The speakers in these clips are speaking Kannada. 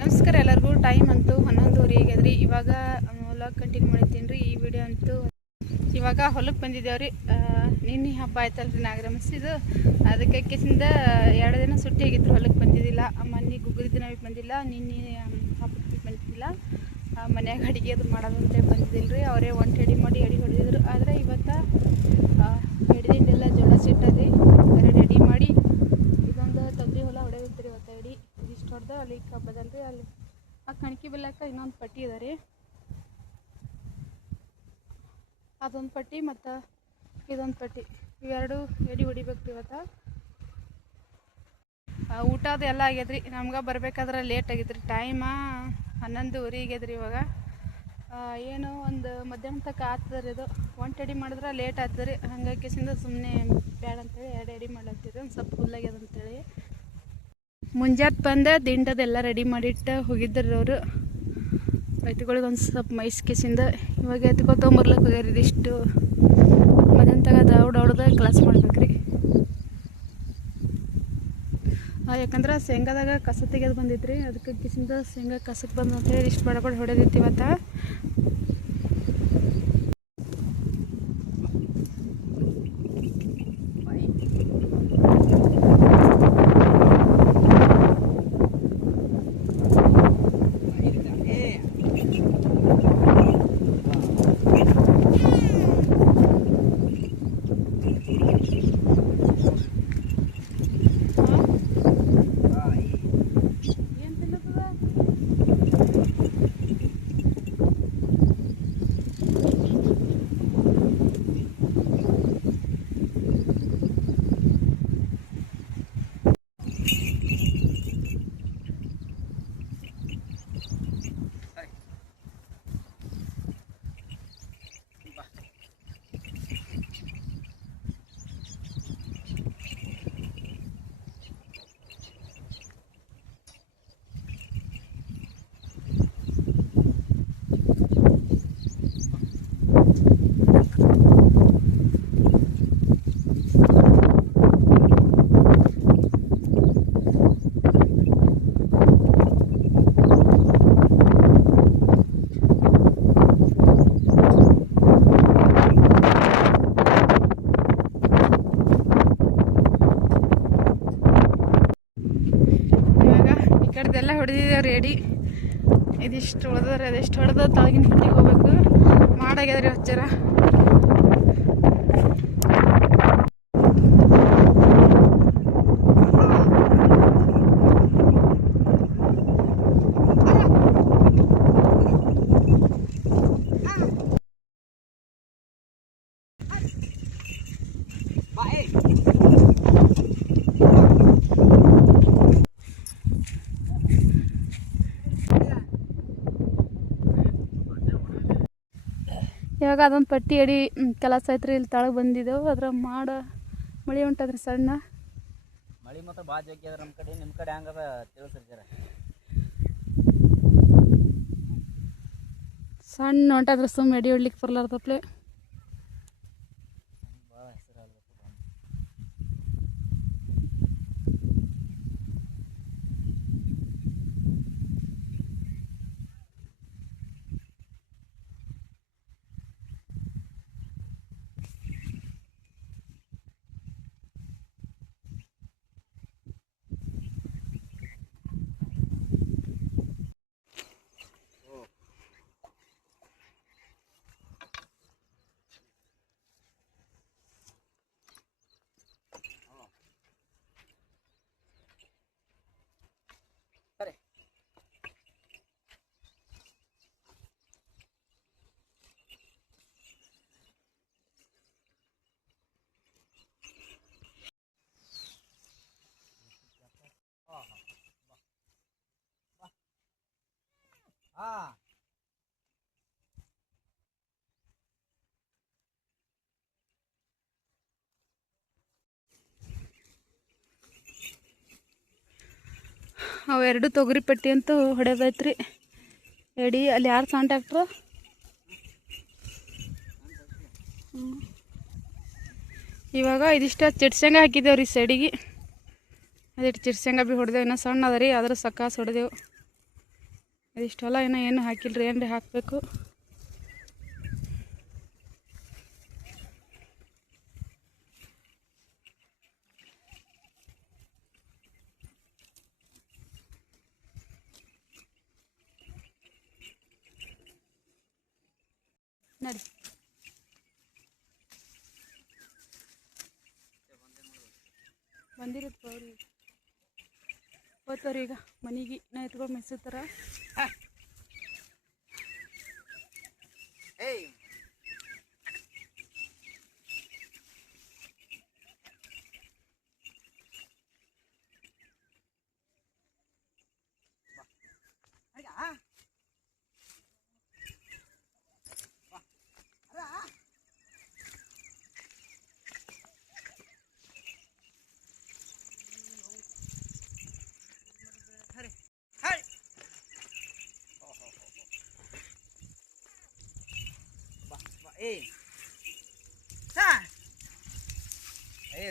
ನಮಸ್ಕಾರ ಎಲ್ಲರಿಗೂ. ಟೈಮ್ ಅಂತೂ 11:30 ಆಗ್ಯದ್ರಿ. ಇವಾಗ ವ್ಲಾಗ್ ಕಂಟಿನ್ಯೂ ಮಾಡಿದ್ದೀನಿ ರೀ. ಈ ವಿಡಿಯೋ ಅಂತೂ ಇವಾಗ ಹೊಲಕ್ಕೆ ಬಂದಿದ್ದೇವ್ರಿ. ನಿನ್ನೆ ಹಬ್ಬ ಆಯ್ತಲ್ರಿ ನಾಗರಮಸಿದು. ಅದಕ್ಕೆ ಕಿಸಿಂದ 2 ದಿನ ಸುಟ್ಟಿ ಆಗಿದ್ರು, ಹೊಲಕ್ಕೆ ಬಂದಿದ್ದಿಲ್ಲ. ಮೊನ್ನೆ ಗುಗ್ಗದ ದಿನ ಬಂದಿಲ್ಲ, ನಿನ್ನೆ ಹಬ್ಬಕ್ಕೆ ಬಂದಿದ್ದಿಲ್ಲ. ಮನ್ಯಾಗ ಅಡುಗೆ ಅದು ಮಾಡೋದು ಅಂತೇಳಿ ಬಂದಿದ್ದಿಲ್ಲ ರೀ. ಅವರೇ ಎಡಿ ಮಾಡಿ ಎಡಿ ಹೊಡೆದಿದ್ರು. ಆದರೆ ಇವತ್ತು ಎಡಿದಿಂದೆಲ್ಲ ಜೋಳ ಸಿಟ್ಟದಿ ಬೇರೆ ರೆಡಿ ಮಾಡಿ ಇದೊಂದು ತೊಗರಿ ಹೊಲ ಹೊಡೆದಿರ್ತೀರಿ. ಇವತ್ತು ಎಡಿ ಇದಿಷ್ಟು ಹೊಡೆದು ಅಲ್ಲಿ ಕಬ್ಬದಲ್ರಿ. ಅಲ್ಲಿ ಆ ಕಣಕಿ ಬೆಲ್ಲಕ್ಕ ಇನ್ನೊಂದು ಪಟ್ಟಿ ಇದೆ ರೀ. ಅದೊಂದು ಪಟ್ಟಿ ಮತ್ತು ಇದೊಂದು ಪಟ್ಟಿ, ಇವೆರಡು ಎಡಿ ಹೊಡಿಬೇಕು ಇವತ್ತು. ಊಟ ಅದು ಎಲ್ಲ ಆಗ್ಯದ್ರಿ. ನಮ್ಗೆ ಬರ್ಬೇಕಾದ್ರೆ ಲೇಟ್ ಆಗಿದ್ರಿ. ಟೈಮ 11:30 ಆಗ್ಯದ್ರಿ. ಇವಾಗ ಏನು ಒಂದು ಮಧ್ಯಾಹ್ನ ತನಕ ಆಗ್ತದ್ರಿ. ಇದು ಒಂಟು ಎಡಿ ಮಾಡಿದ್ರೆ ಲೇಟ್ ಆಗ್ತದ್ರಿ. ಹಂಗಾಗಿ ಕಿಸಿಂದ ಸುಮ್ಮನೆ ಬೇಡ ಅಂತೇಳಿ 2 ಎಡಿ ಮಾಡ್ಲತ್ತೀರಿ. ಒಂದು ಸ್ವಲ್ಪ ಹುಲ್ಲಾಗ್ಯದ ಅಂತೇಳಿ ಮುಂಜಾನೆ ಬಂದು ದಿಂಡದೆಲ್ಲ ರೆಡಿ ಮಾಡಿಟ್ಟು ಹೋಗಿದ್ದರು ಅವರು. ಎತ್ತುಗಳಿಗೆ ಒಂದು ಸ್ವಲ್ಪ ಮೈಸ್ಕಿಸಿಂದ ಇವಾಗ ಎತ್ಕೊತ ತೊಗೊಂಬರ್ಲಕ್ಕೆ ಹೋಗ್ಯಾರ. ಇದಿಷ್ಟು ಮಧ್ಯಾಹ್ನ ತಗ ದೌಡ ಕ್ಲಾಸ್ ಮಾಡ್ಬೇಕ್ರಿ. ಯಾಕಂದ್ರೆ ಶೇಂಗಾದಾಗ ಕಸ ತೆಗೆದು ಬಂದಿದ್ರಿ. ಅದಕ್ಕೆ ಕಿಸಿಂದ ಶೇಂಗಾ ಕಸಕ್ಕೆ ಬಂದು ಅಂತೇಳಿ ಇಷ್ಟು ಬಡಬಡ ಹೊಡೆದಿತ್ತು ಇವತ್ತು. ಕಡೆದೆಲ್ಲ ಹೊಡೆದಿದ್ದೇವ್ರಿ ಎಡಿ. ಇದಿಷ್ಟು ಹೊಡೆದ್ರೆ ಅದೆಷ್ಟು ಹೊಡೆದು ತಳಗಿನ ಪಟ್ಟಿಗೆ ಹೋಗ್ಬೇಕು. ಮಾಡಾಗ್ಯದ್ರಿ ಹಚ್ಚಾರ. ಇವಾಗ ಅದೊಂದು ಪಟ್ಟಿ ಎಡಿ ಕೆಲಸ ಐತ್ರಿ. ಇಲ್ಲಿ ತಳಗೆ ಬಂದಿದ್ದೆವು. ಅದ್ರ ಮಳೆ ಉಂಟದ್ರಿ ಸಣ್ಣ ಮಳೆ ಮಾತ್ರ ಭಾಳ ಜಗ್ಗಿ ಅದ ನಮ್ಮ ಕಡೆ. ನಿಮ್ಮ ಕಡೆ ಹಂಗದ ತಿಳಿಸ್ರಿ ಜರ. ಸಣ್ಣ ಹೊಂಟದ್ರಿ. ಸುಮ್ಮ ಎಡಿ ಹೊಡ್ಲಿಕ್ಕೆ ಬರ್ಲಾರ್ದಪ್ಲೆ. ಭಾಳ ಹೆಸರು ಆಗ್ಬೇಕು. ಅವೆರಡು ತೊಗರಿ ಪಟ್ಟಿ ಅಂತೂ ಹೊಡೆದೈತ್ರಿ ಎಡಿ. ಅಲ್ಲಿ ಯಾರು ಸಣ್ಣ ಟ್ಯಾಕ್ಟ್ರು ಇವಾಗ ಇದಿಷ್ಟ ಚಿಟ್ಸಂಗ ಹಾಕಿದ್ದೇವ್ರಿ ಸೈಡಿಗೆ. ಅದಿಟ್ಟು ಚಿಟ್ಸಂಗ ಭೀ ಹೊಡೆದೇವು. ಇನ್ನೂ ಸಣ್ಣ ಅದ ರೀ, ಆದ್ರೆ ಸಕ್ಕಾಸ್ ಹೊಡೆದೆವು. ಇದಿಷ್ಟೆಲ್ಲ ಏನು ಹಾಕಿಲ್ರಿ, ಏನ್ರಿ ಹಾಕಬೇಕು. ನಡಿ ಬಂದಿರುತ್ತೆ ಅವ್ರಿ ಹೋಗ್ತವ್ರಿ ಈಗ ಮನೆಗೆ ನಾ ಎತ್ಕೊಂಡು ಮೆಸ್ತಾರ.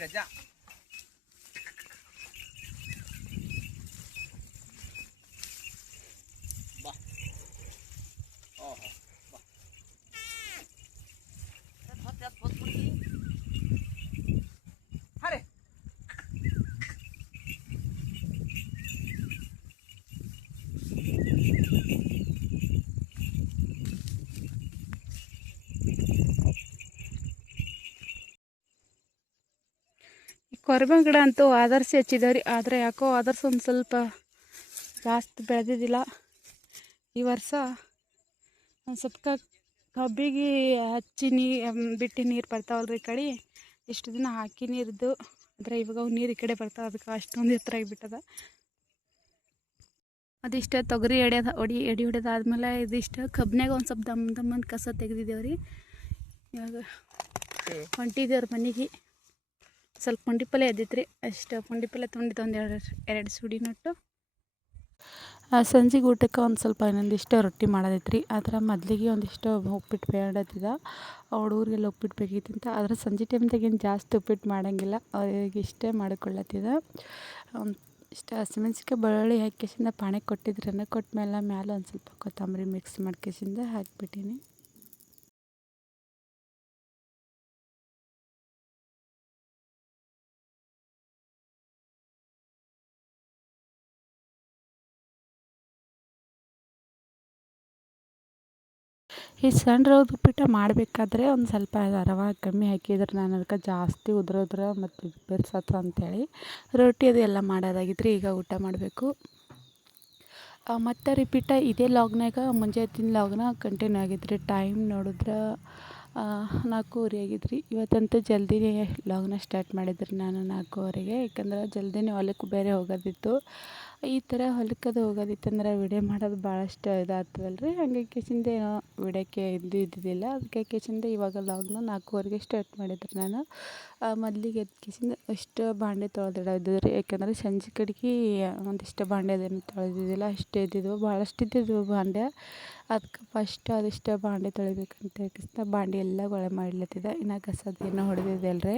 ರಜಾ ಬಾ. ಓಹೋ ಬಾ. ಅರೆ ಕೊರಬೇವಿನ ಗಿಡ ಅಂತೂ ಆದರ್ಸಿ ಹಚ್ಚಿದೇವ್ರಿ, ಆದರೆ ಯಾಕೋ ಆದರ್ಸ ಒಂದು ಸ್ವಲ್ಪ ಜಾಸ್ತಿ ಬೆಳೆದಿದ್ದಿಲ್ಲ. ಈ ವರ್ಷ ಒಂದು ಸ್ವಲ್ಪ ಕಬ್ಬಿಗೆ ಹಚ್ಚಿ ಬಿಟ್ಟು ನೀರು ಬರ್ತಾವಲ್ರಿ ಈ ಕಡೆ. ಇಷ್ಟು ದಿನ ಹಾಕಿ ನೀರಿದ್ದು, ಆದರೆ ಇವಾಗ ಅವು ನೀರು ಈ ಕಡೆ ಬರ್ತಾವೆ, ಅದಕ್ಕೆ ಅಷ್ಟೊಂದು ಎತ್ತರ ಆಗಿಬಿಟ್ಟದ. ಅದಿಷ್ಟು ತೊಗರಿ ಎಡಿ ಹೊಡೆದಾದ್ಮೇಲೆ ಇದಿಷ್ಟು ಕಬ್ಬಿನಾಗ ಒಂದು ಸ್ವಲ್ಪ ದಮ್ಮಂದು ಕಸ ತೆಗೆದಿದ್ದೇವ್ರಿ. ಇವಾಗ ಹೊಂಟಿದ್ದೇವ್ರಿ ಮನೆಗೆ. ಸ್ವಲ್ಪ ಪುಂಡಿ ಪಲ್ಯ ಎದ್ದಿತ್ತು ರೀ, ಅಷ್ಟು ಪುಂಡಿ ಪಲ್ಯ ತೊಗೊಂಡಿದ್ದು ಎರಡು ಸುಡಿ ನಟ್ಟು. ಸಂಜೆಗೆ ಊಟಕ್ಕೆ ಒಂದು ಸ್ವಲ್ಪ ಇನ್ನೊಂದಿಷ್ಟು ರೊಟ್ಟಿ ಮಾಡೋದೈತೆ ರೀ. ಅದರ ಮೊದಲಿಗೆ ಒಂದಿಷ್ಟು ಉಪ್ಪಿಟ್ಟು ಬೇಡತ್ತಿದ ಹುಡುಗರಿಗೆಲ್ಲ ಉಪ್ಪಿಟ್ಟು ಬೇಕಿತ್ತಂತ. ಆದರೆ ಸಂಜೆ ಟೈಮ್ದಾಗೇನು ಜಾಸ್ತಿ ಉಪ್ಪಿಟ್ಟು ಮಾಡೋಂಗಿಲ್ಲ, ಅವ್ರಿಗೆ ಇಷ್ಟೇ ಮಾಡಿಕೊಳ್ಳತ್ತಿದ. ಇಷ್ಟು ಹಸಿಮೆಣ್ಸಿಕಾಯಿ ಬೆಳ್ಳುಳ್ಳಿ ಹಾಕಿಸಿಂದ ಪಾಣಿ ಕೊಟ್ಟಿದ್ರನ್ನ ಕೊಟ್ಟ ಮೇಲೆ ಒಂದು ಸ್ವಲ್ಪ ಕೊತ್ತಂಬರಿ ಮಿಕ್ಸ್ ಮಾಡ್ಕೇಸಿಂದ ಹಾಕಿಬಿಟ್ಟೀನಿ. ಈ ಸಣ್ಣ ರವ್ದು ಉಪ್ಪಿಟ್ಟು ಮಾಡಬೇಕಾದ್ರೆ ಒಂದು ಸ್ವಲ್ಪ ರವೆ ಕಮ್ಮಿ ಹಾಕಿದ್ರೆ ನಾನು ಅದಕ್ಕೆ ಜಾಸ್ತಿ ಉದ್ರ ಮತ್ತು ಬೆರ್ಸತ್ತ ಅಂಥೇಳಿ ರೊಟ್ಟಿ ಅದು ಎಲ್ಲ ಮಾಡೋದಾಗಿತ್ತು ರೀ. ಈಗ ಊಟ ಮಾಡಬೇಕು. ಮತ್ತು ರಿಪೀಟ ಇದೇ ಲಾಗ್ನಾಗ ಮುಂಜಾನೆ ಲಾಗ್ನ ಕಂಟಿನ್ಯೂ ಆಗಿತ್ತು ರೀ. ಟೈಮ್ ನೋಡಿದ್ರೆ 4:30 ಆಗಿತ್ತು ರೀ. ಇವತ್ತಂತೂ ಜಲ್ದಿನೇ ಲಾಗ್ನ ಸ್ಟಾರ್ಟ್ ಮಾಡಿದ್ರಿ ನಾನು 4:30ಗೆ, ಯಾಕಂದ್ರೆ ಜಲ್ದಿನೇ ಹೊಲಕ್ಕೆ ಬೇರೆ ಹೋಗೋದಿತ್ತು. ಈ ಥರ ಹೊಲಕ್ಕದು ಹೋಗೋದಿತ್ತಂದ್ರೆ ವಿಡಿಯೋ ಮಾಡೋದು ಭಾಳಷ್ಟು ಇದಾಗ್ತದಲ್ಲ ರೀ. ಹಾಗಾಗಿ ಕಿಸಿಂದ ಏನೋ ವಿಡಿಯೋಕ್ಕೆ ಇದ್ದಿದ್ದಿಲ್ಲ, ಅದಕ್ಕೆ ಕಿಸಿಂದ ಇವಾಗ ಲಾಗ್ನ 4:30ಗೆ ಸ್ಟಾರ್ಟ್ ಮಾಡಿದ್ರಿ ನಾನು. ಮೊದಲಿಗೆ ಎದ್ದು ಕಿಸಿಂದ ಅಷ್ಟು ಬಾಂಡೆ ತೊಳೆದಿಡೋದು ರೀ, ಯಾಕಂದರೆ ಸಂಜೆ ಕಡೆಗೆ ಒಂದಿಷ್ಟು ಬಾಂಡೆ ಅದೇನು ತೊಳೆದಿದ್ದಿಲ್ಲ, ಅಷ್ಟೇ ಇದ್ದಿದ್ವು, ಭಾಳಷ್ಟು ಇದ್ದಿದ್ವು ಬಾಂಡೆ. ಅದಕ್ಕೆ ಫಸ್ಟ್ ಅದಿಷ್ಟು ಬಾಂಡೆ ತೊಳಿಬೇಕಂತ ಹೇಳ್ಕಿಸ್ತಾ ಬಾಂಡೆ ಎಲ್ಲ ಗೊಳೆ ಮಾಡ್ಲತ್ತಿದ್ದೆ. ಇನ್ನು ಕಸದೇನೋ ಹೊಡೆದಿದೆ ಅಲ್ರಿ.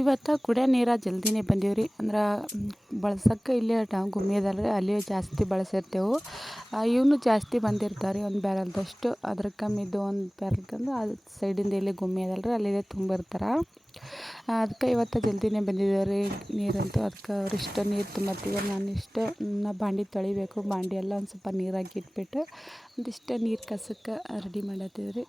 ಇವತ್ತು ಕುಡಿಯೋ ನೀರು ಜಲ್ದಿನೇ ಬಂದೀವಿ ರೀ. ಅಂದ್ರೆ ಬಳಸೋಕ್ಕೆ ಇಲ್ಲೇ ಗುಮ್ಮಿ ಅದಲ್ಲ ರೀ, ಅಲ್ಲೇ ಜಾಸ್ತಿ ಬಳಸಿರ್ತೇವೆ. ಇವನು ಜಾಸ್ತಿ ಬಂದಿರ್ತಾರೆ, ಒಂದು ಬ್ಯಾರಲ್ದಷ್ಟು. ಅದ್ರ ಕಮ್ಮಿದ್ದು ಒಂದು ಬ್ಯಾರಲ್ಕಂದ್ರೆ ಅದು ಸೈಡಿಂದ ಇಲ್ಲಿ ಗುಮ್ಮಿ ಅದಲ್ಲ ರೀ, ಅಲ್ಲಿದೆ ತುಂಬಿರ್ತಾರೆ. ಅದಕ್ಕೆ ಇವತ್ತು ಜಲ್ದಿನೇ ಬಂದಿದ್ದೇವೆ ರೀ ನೀರಂತೂ. ಅದಕ್ಕೆ ಅವರಿಷ್ಟು ನೀರು ತುಂಬತ್ತಿದ್ದಾರೆ, ನಾ ಬಾಂಡೆ ತೊಳಿಬೇಕು. ಬಾಂಡೆ ಎಲ್ಲ ಒಂದು ಸ್ವಲ್ಪ ನೀರಾಗಿ ಇಟ್ಬಿಟ್ಟು ಒಂದಿಷ್ಟು ನೀರು ಕಸಕ್ಕೆ ರೆಡಿ ಮಾಡತ್ತಿದ್ರಿ.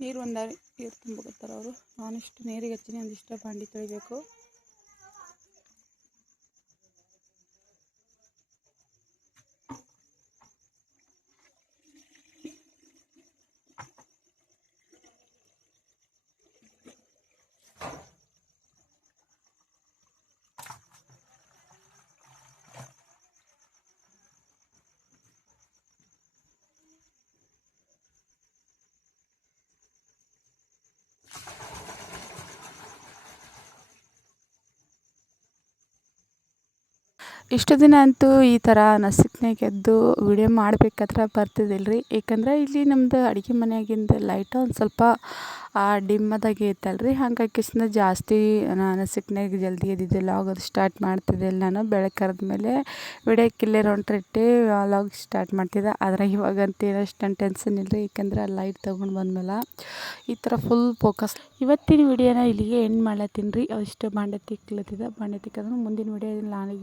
ನೀರು ನೀರು ತುಂಬಕತ್ತಾರ ಅವರು. ನಾನಿಷ್ಟು ನೀರಿಗೆ ಹಚ್ಚಿನಿ, ಒಂದಿಷ್ಟು ಬಾಂಡಿ ತೊಳಿಬೇಕು. ಇಷ್ಟು ದಿನ ಅಂತೂ ಈ ಥರ ನಸುಕ್ನಾಗ ಎದ್ದು ವಿಡಿಯೋ ಮಾಡ್ಬೇಕಾದ್ರೆ ಬರ್ತಿದ್ದಿಲ್ಲ ರೀ. ಏಕೆಂದ್ರೆ ಇಲ್ಲಿ ನಮ್ಮದು ಅಡುಗೆ ಮನೆಯಾಗಿಂದ ಲೈಟ್ ಒಂದು ಸ್ವಲ್ಪ ಡಿಮ್ಮದಾಗೆ ಇತ್ತಲ್ರಿ. ಹಾಗಾಗಿ ಜಾಸ್ತಿ ನಸುಕ್ನಾಗ ಜಲ್ದಿ ಎದ್ದಿದ್ದಿಲ್ಲ. ಆಗೋದು ಸ್ಟಾರ್ಟ್ ಮಾಡ್ತಿದ್ದಿಲ್ಲ. ನಾನು ಬೆಳಗ್ಗೆ ಮೇಲೆ ವಿಡಿಯೋ ಕಿಲ್ಲೇರ್ ಹೊಂಟ್ರಿಟ್ಟು ವ್ಲಾಗ್ ಸ್ಟಾರ್ಟ್ ಮಾಡ್ತಿದ್ದೆ. ಆದರೆ ಇವಾಗಂತೂ ಏನಷ್ಟೊಂದು ಟೆನ್ಷನ್ ಇಲ್ಲ ರೀ. ಏಕೆಂದ್ರೆ ಲೈಟ್ ತೊಗೊಂಡು ಬಂದಮೇಲೆ ಈ ಥರ ಫುಲ್ ಫೋಕಸ್. ಇವತ್ತಿನ ವಿಡಿಯೋನ ಇಲ್ಲಿಗೆ ಎಂಡ್ ಮಾಡ್ಲತ್ತೀನಿ ರೀ. ಅಷ್ಟು ಬಾಂಡೆ ತಿಕ್ಲತ್ತಿದ್ದೆ. ಬಾಂಡೆ ತಿಕ್ಕೋದ್ರೆ ಮುಂದಿನ ವಿಡಿಯೋದಲ್ಲಿ ನಾಳೆಗೆ